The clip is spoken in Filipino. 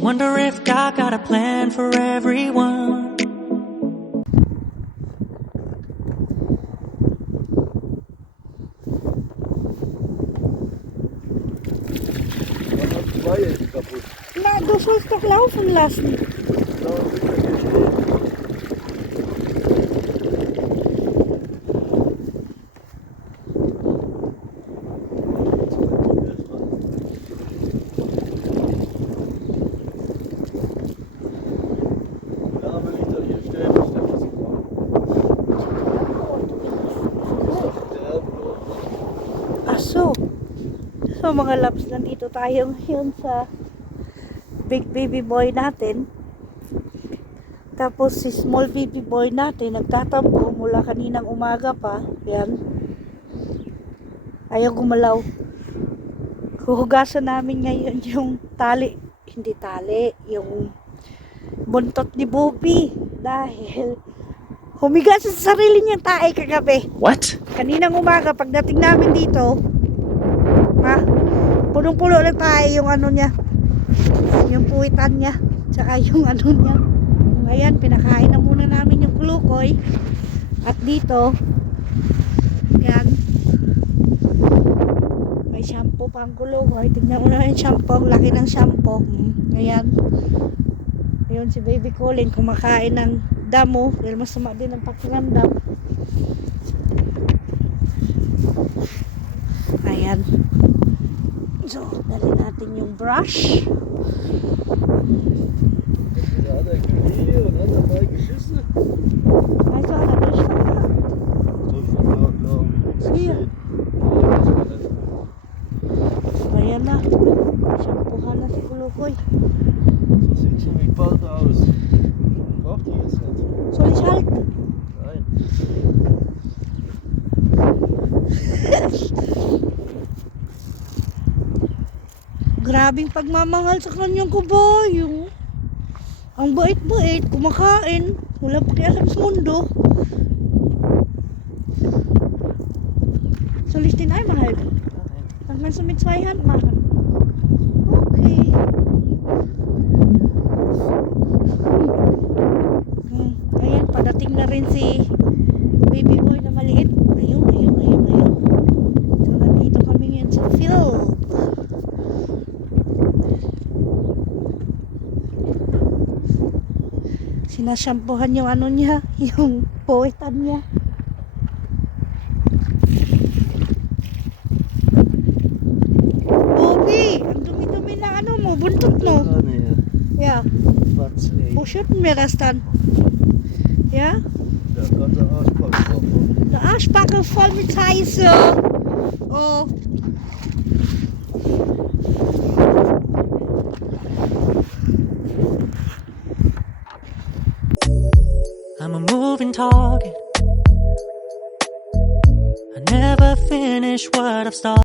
wonder if God got a plan for everyone. Na, du sollst doch laufen lassen. So mga loves, nandito tayo ngayon sa big baby boy natin. Tapos si small baby boy natin nagtatampo mula kaninang umaga pa. Yan. Ayaw gumalaw. Huhugasan namin ngayon yung tali. Hindi tali. Yung buntot ni Bobby. Dahil humiga sa sarili niyang tae kagabi. What? Kaninang umaga pagdating namin dito, punong-puno lang tayo yung ano niya, yung puwitan niya, tsaka yung ano niya. Ngayon, pinakain na muna namin yung kulukoy. At dito, yan, may shampoo pa ang kulukoy. Tignan mo na yung shampoo, ang laki ng shampoo. Ngayon, ayun si baby Colin kumakain ng damo dahil masama din ang pakiramdam. Ayan. So, dali natin yung brush. Ja, hat er gekriegt und hat dabei geschissen. Also, hat er durchverkauft. Durchverkauft, glaube ich. Hier. Ja, Ayan na. Shampoohan na si Kulukoy. so sieht ziemlich bald aus. Braucht die jetzt nicht. Soll ich halten? Nein. Grabing pagmamahal sa kanyang kabayo. Ang bait-bait, kumakain. Walang pakialam sa mundo. Soll ich den Eimer halten? Dann kannst du mit 2 Hand machen. Okay. Ayan, padating na rin si baby boy na maliit. Ayun. So, nandito kami ngayon sa field. Sinashampuhan yung ano niya, yung puwitan niya. Bobby, ang dumi-dumi na ano mo, buntot mo. Ja, Was, ey. wo schütten wir das dann? Ja? Da kann der Arschbacken drauf. Der Arschbacke voll mit Scheiße. Oh. I'm a moving target. I never finish what I've started.